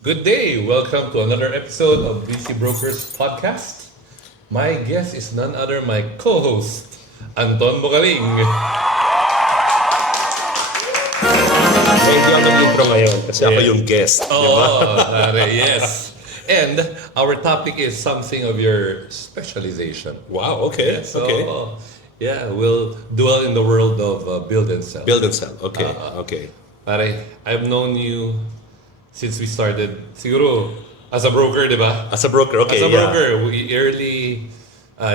Good day. Welcome to another episode of BC Brokers Podcast. My guest is none other my co-host, Anton Bogaling. So, hindi ako nag-intro ngayon kasi ako yung guest. Di ba? Yes. And our topic is something of your specialization. Wow, okay. So, okay. yeah, we'll dwell in the world of build and sell. Build and sell. Okay. Okay. Pare, I've known you since we started, siguro, as a broker, di ba? As a broker, okay. As a yeah. broker,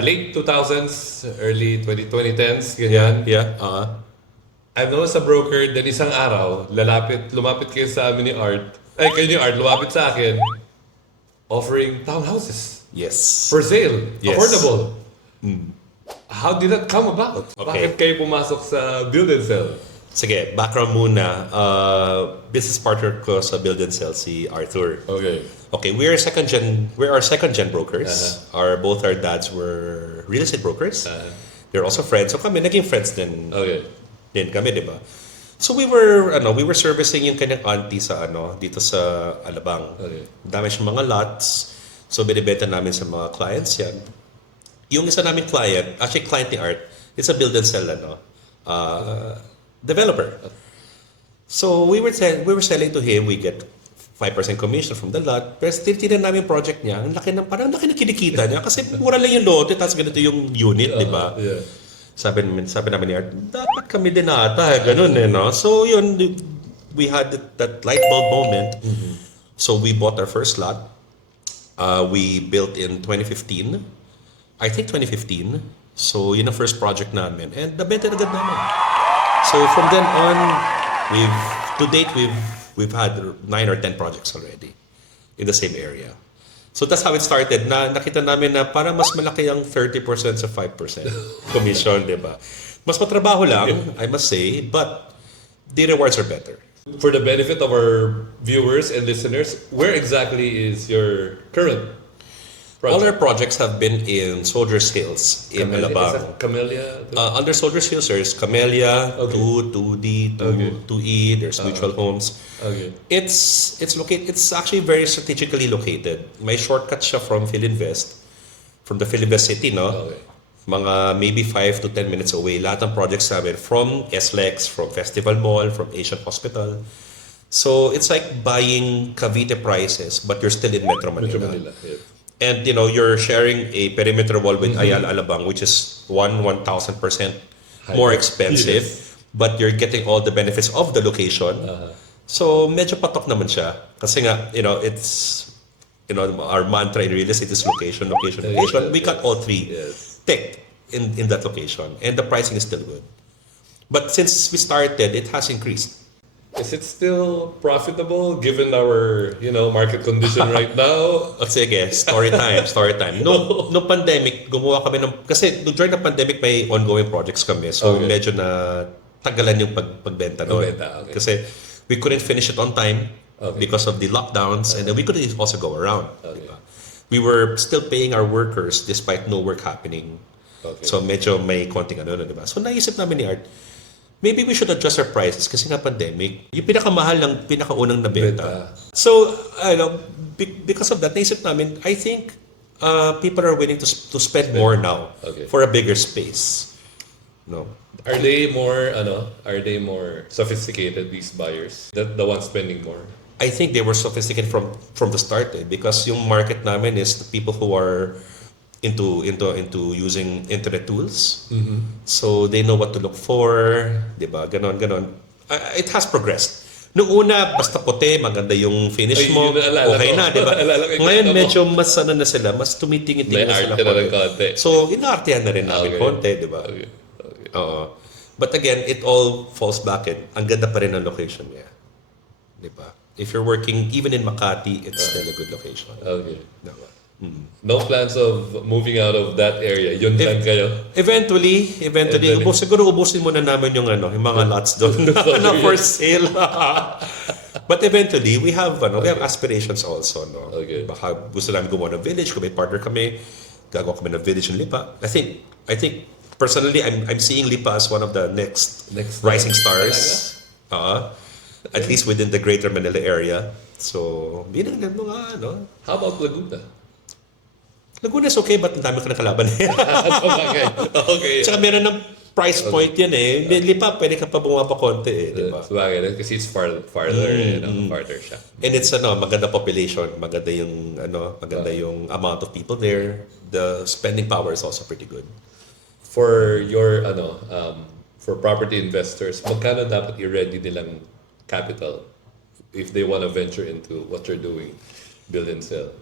late 2000s, early 2010s, ganyan. Yeah. I've known as a broker, then isang araw, lumapit kayo sa amin ni Art, kayo ni Art, lumapit sa akin, offering townhouses Yes. for sale, Yes. affordable. How did that come about? Okay. Bakit kayo pumasok sa build and sell? Sige, background muna. Business partner ko sa Build and Sell, si Arthur. Okay. Okay, we are second gen brokers. Both our dads were real estate brokers. They're also friends. So kami, naging friends Okay. din kami, di ba? So we were servicing yung kanyang auntie dito sa Alabang. Okay. Dami siyang mga lots. So binibenta namin sa mga clients yan. Yung isa namin client ni Art, it's a build and sell developer. So we were selling to him, we get 5% commission from the lot. Pero tinitingnan namin yung project niya, parang laki na kinikita niya kasi mura lang yung lote tapos ganito yung unit, di ba? Yeah. Sabi namin ni Art, dapat kami din ata, ganun no? So yun, we had that light bulb moment. So we bought our first lot. We built in 2015. I think 2015. So yun ang first project namin. And nabenta agad namin. So from then on, we've had 9 or 10 projects already in the same area. So that's how it started. Nakita namin na para mas malaki ang 30% sa 5% commission, di ba? Mas matrabaho lang, I must say, but the rewards are better. For the benefit of our viewers and listeners, where exactly is your current All project? our projects have been in Soldiers Hills in Is Alabang. that Camellia? Under Soldiers Hills, there's Camellia, Okay. 2D, 2E, there's Mutual Homes. Okay. It's actually very strategically located. May shortcut siya from Philinvest, from the Philinvest City, no? Okay. Mga maybe 5 to 10 minutes away. Lahat ng projects namin from SLEX, from Festival Mall, from Asian Hospital. So it's like buying Cavite prices, but you're still in Metro Manila. Metro Manila. Yeah. And you're sharing a perimeter wall with Ayala Alabang, which is 1,000% more expensive, but you're getting all the benefits of the location. So medyo patok naman siya. Kasi nga, it's our mantra in real estate is location. We got all three ticked in that location, and the pricing is still good. But since we started, it has increased. Is it still profitable given our, market condition right now? O sige, story time. No pandemic, gumawa kami kasi during the pandemic may ongoing projects kami. So Okay. medyo na tagalan yung pagbenta noon. Pagbenta, okay. Kasi we couldn't finish it on time because of the lockdowns, and then we couldn't also go around. Diba? We were still paying our workers despite no work happening. Okay. So medyo may konting diba? So naisip namin ni Art, maybe we should adjust our prices kasi nga pandemic, yung pinakamahal ng pinakaunang nabenta. So, because of that, naisip namin, I think people are willing to spend more now for a bigger space. No. Are they more sophisticated, these buyers? The ones spending more? I think they were sophisticated from the start because yung market namin is the people who are into using internet tools. So they know what to look for, 'di ba? Ganon. It has progressed. Noong una, basta puti, maganda yung finish mo, yun naalala okay ko. na, 'di ba? Naalala ko yung Ngayon kwento mo. medyo mas na sila, mas tumitingin-tingin May na sila arte na ng konti. So, inaartehan na rin namin Okay. konti, 'di ba? Okay. Oo. But again, it all falls back ang ganda pa rin ng location niya. 'Di ba? If you're working even in Makati, it's still a good location. Okay. Diba? No plans of moving out of that area. Yun lang kayo. Eventually, siguro ubusin muna namin yung mga lots doon na for sale. But eventually, we have aspirations also, no. Okay. Baka gusto namin gumawa ng village, kung may partner kami, gagawa kami ng village in Lipa. I think personally, I'm seeing Lipa as one of the next rising stars. At least within the Greater Manila area. So, bilang mga ano, How about Laguna? Laguna is okay, but ang dami ko na kalaban eh. Okay. Okay. Tsaka meron ng price point yan eh. Medli pa, pwede ka pa bumaba pa konti eh, di ba? Sabagay, kasi it's farther, farther siya. And it's maganda population, maganda yung amount of people there. The spending power is also pretty good. For your, for property investors, magkano dapat i-ready nilang capital if they want to venture into what you're doing, build and sell?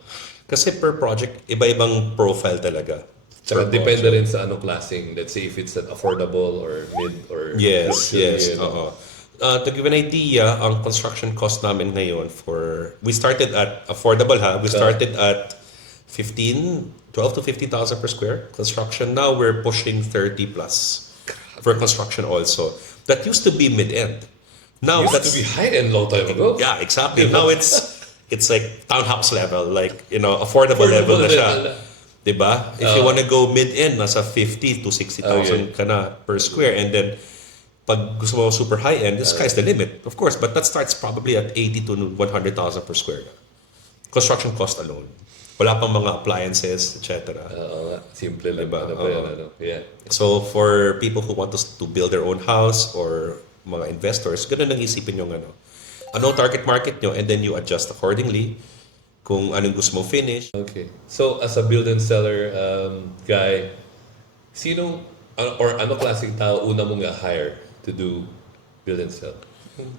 Kasi per project, iba-ibang profile talaga. Tsaka Per depende rin sa anong klaseng, let's say if it's an affordable or mid or Yes, luxury, yes. To give an idea, ang construction cost namin ngayon we started at affordable we started at 12 to 15,000 per square construction. Now we're pushing 30 plus for construction also. That used to be mid-end. Now used that's to be high-end long time ago. yeah, exactly. Now it's like townhouse level, like affordable level na siya. level na. 'Di ba? If you want to go mid-end, nasa 50 to 60,000 ka na per square, and then pag gusto mo super high-end, the sky's the limit, of course, but that starts probably at 80 to 100,000 per square. Construction cost alone. Wala pang mga appliances, etc. Oo nga, simple lang Diba? ba yan, Yeah. So for people who want to build their own house or mga investors, ganun ang isipin yung anong target market nyo, and then you adjust accordingly kung anong gusto mo finish. Okay. So, as a build and seller guy, sino or ano klaseng tao una mong hire to do build and sell?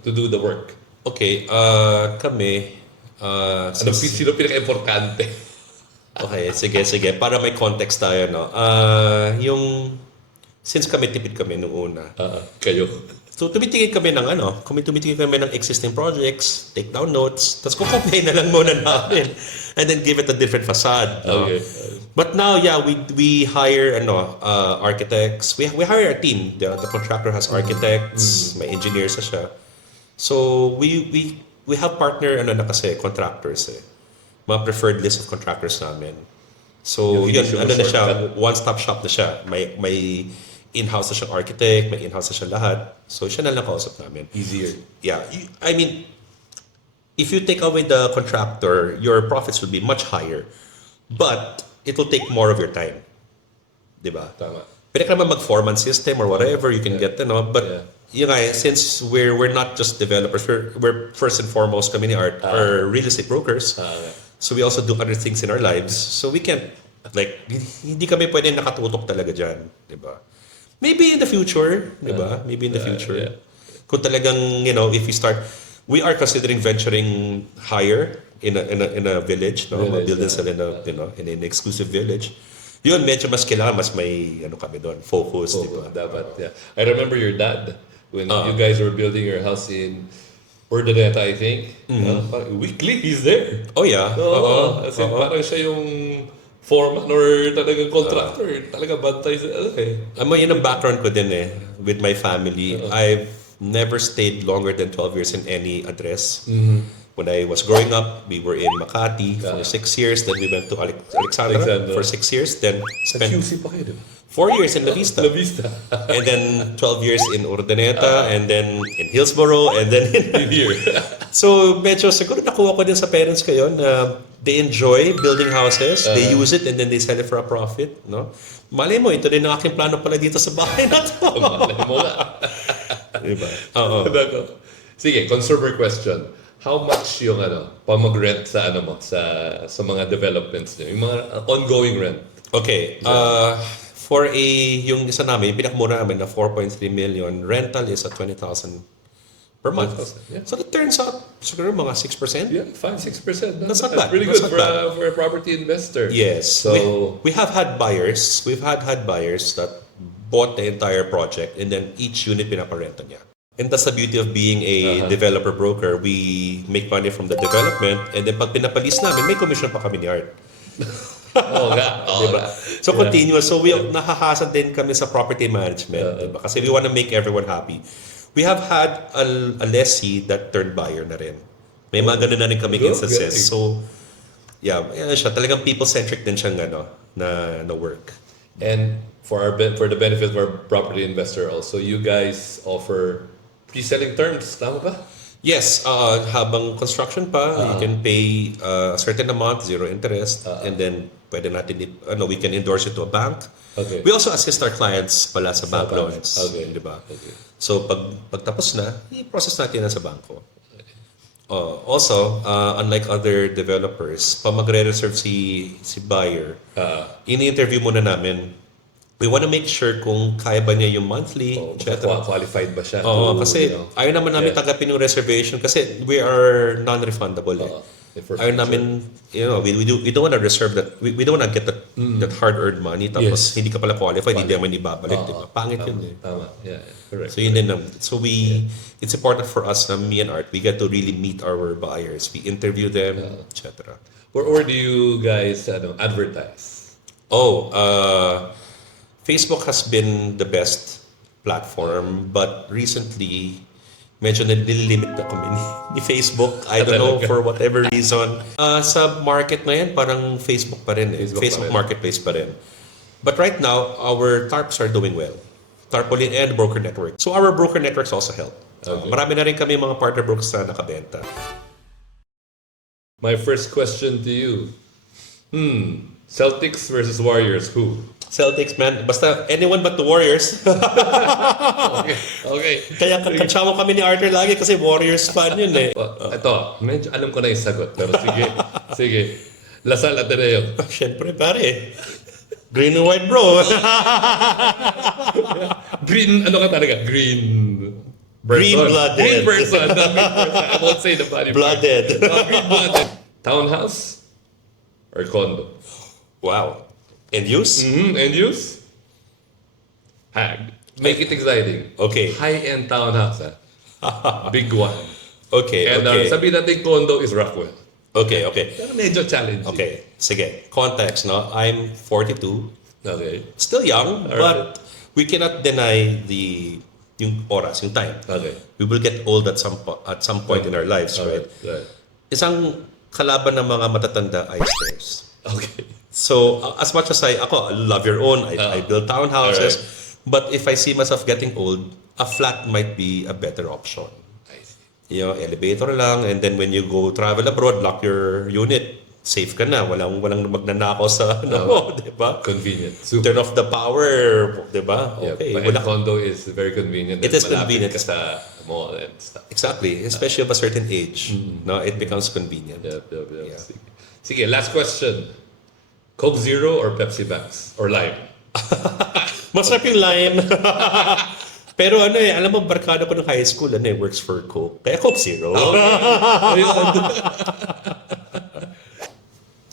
To do the work? Okay, kami, Sino pinaka-importante? okay, sige. Para may context tayo, no? Since kami tipid kami nung una, Kayo. so tumitingin kami ng existing projects, take down notes, tapos kukopyahin na lang muna namin, and then give it a different facade. No? Okay. But now, yeah, we hire architects. We hire a team. The contractor has architects, may engineers na siya. So we have partner kasi contractors eh. Mga preferred list of contractors namin. So Yung yun, hindi na siya, shortcut. one-stop shop na siya. May in-house na siyang architect, may in-house na siya lahat. So siya na lang kausap namin. Easier. Yeah, I mean, if you take away the contractor, your profits will be much higher. But it will take more of your time. Diba? Tama. Pwede ka naman mag-foreman system or whatever you can get, but yun nga, since we're not just developers, we're first and foremost kami ni Art, or real estate brokers. So we also do other things in our lives. So we can't, hindi kami pwede nakatutok talaga dyan. Diba? Maybe in the future, diba? Maybe in the future. Yeah. Kung talagang, if you start, we are considering venturing higher in a village, no? Village, Build and sell in an exclusive village. Yun, medyo mas kailangan, mas may, kami doon, focus, diba? Dapat, yeah. I remember your dad, when you guys were building your house in Urdaneta, I think. Weekly, he's there. Oh, yeah. As in, parang siya yung foreman or talagang contractor. Talaga bantay sa... Yun ang background ko din eh, with my family. I've never stayed longer than 12 years in any address. When I was growing up, we were in Makati for 6 years. Then we went to Alexandra for 6 years. Then Sa spent QC pa kayo, di ba? 4 years in La Vista. La Vista. And then 12 years in Urdaneta. And then in Hillsborough. And then in Here. So, medyo siguro nakuha ko din sa parents ko yun na they enjoy building houses, they use it, and then they sell it for a profit, no? Malay mo, ito din ang aking plano pala dito sa bahay na to. Malay mo nga. Diba? Sige, consumer question. How much yung pa mag-rent sa sa mga developments niyo? Yung mga ongoing rent. Okay, for yung isa namin, yung pinakamura namin na 4.3 million, rental is at 20,000 per month. 20,000, yeah. So that turns out, siguro mga 6%? Yeah, 5-6%. That's not bad. Pretty That's good not for a property investor. Yes. So, we have had buyers. We've had buyers that bought the entire project and then each unit pinaparenta niya. And that's the beauty of being a developer broker. We make money from the development and then pag pinapalis namin, may commission pa kami ni Art. Diba? So continuous. So we nahahasan din kami sa property management. Diba? Kasi we want to make everyone happy. We have had a lessee that turned buyer na rin. May mga ganun na rin kaming instances. Okay. So, yeah, siya. Talagang people-centric din siyang na work. and for the benefit of our property investor also, you guys offer pre-selling terms. Tama ba? Yes, habang construction pa, you can pay a certain amount, zero interest, and then pwede natin, we can endorse it to a bank. Okay. We also assist our clients pala sa bank bank. loans. Okay. Di ba? Okay. So, pagtapos na, i-process natin yan sa bangko. Also, unlike other developers, pag magre-reserve si buyer, ini-interview muna namin. We want to make sure kung kaya ba niya yung monthly, etc. Qualified ba siya? Oo, to, kasi ayaw naman namin tanggapin yung reservation kasi we are non-refundable eh. Ayaw namin, we don't want to reserve that, we don't want to get that hard-earned money tapos hindi ka pala qualified, hindi naman ibabalik, di ba? Pangit yun eh. Tama. Yeah, correct. So yun din naman. So it's important for us na me and Art, we get to really meet our buyers. We interview them, etc. Where do you guys advertise? Facebook has been the best platform, but recently, medyo nililimit na kami ni Facebook. I don't know, for whatever reason. Sa market na yan, parang Facebook pa rin eh. Facebook Marketplace pa rin. But right now, our TARPs are doing well. Tarpaulin and broker network. So our broker networks also help. Marami na rin kami mga partner brokers na nakabenta. My first question to you. Celtics versus Warriors, who? Celtics, man. Basta anyone but the Warriors. Okay. Kaya katsama kami ni Arthur lagi kasi Warriors fan yun eh. Ito, medyo alam ko na yung sagot. Pero sige. Sige. Lasal Ateneo. Siyempre, pare. Green and white, bro. Green, ano ka talaga? Green Green-blooded. Green person. Not green person. I won't say the body part. Blooded. Green-blooded. Townhouse or condo? Wow. And use? And use? Hag. Make it exciting. Okay. High-end townhouse. Big one. Okay, And okay. sabihin natin condo is Rockwell. Okay. Pero medyo challenging. Okay. Sige. Context, no? I'm 42. Okay. Still young, but we cannot deny yung oras, yung time. Okay. We will get old at some point in our lives, right? Right. Isang kalaban ng mga matatanda ay stairs. Okay. So, as much as I love your own, I build townhouses, but if I see myself getting old, a flat might be a better option. I see. Elevator lang, and then when you go travel abroad, lock your unit. Safe ka na, walang magnanakaw sa di ba? Convenient. Super. Turn off the power, di ba? Okay. Yeah, but condo is very convenient. It is Malapit convenient. ka sa mall and stuff. Exactly, especially of a certain age. No, it becomes convenient. Yep. Yeah. Sige, last question. Coke Zero or Pepsi Max? Or Lime? Masarap yung lime. Pero alam mo, barkada ko ng high school, works for Coke. Kaya Coke Zero.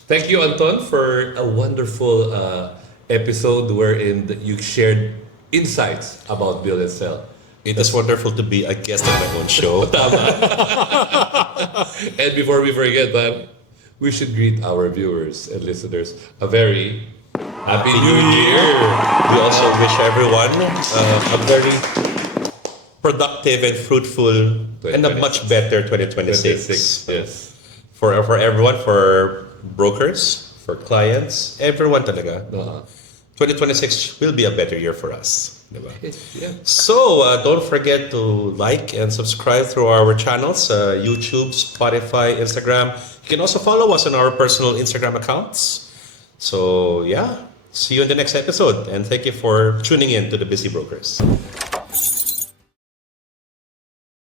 Thank you, Anton, for a wonderful episode wherein you shared insights about build and sell. It is wonderful to be a guest on my own show. And before we forget that, we should greet our viewers and listeners a very Happy New Year! We also wish everyone a very productive and fruitful and a much better 2026. Yes. For everyone, for brokers, for clients, everyone talaga. 2026 will be a better year for us. Diba? Yeah. So, don't forget to like and subscribe through our channels, YouTube, Spotify, Instagram. You can also follow us on our personal Instagram accounts. So, yeah, see you in the next episode. And thank you for tuning in to The Busy Brokers.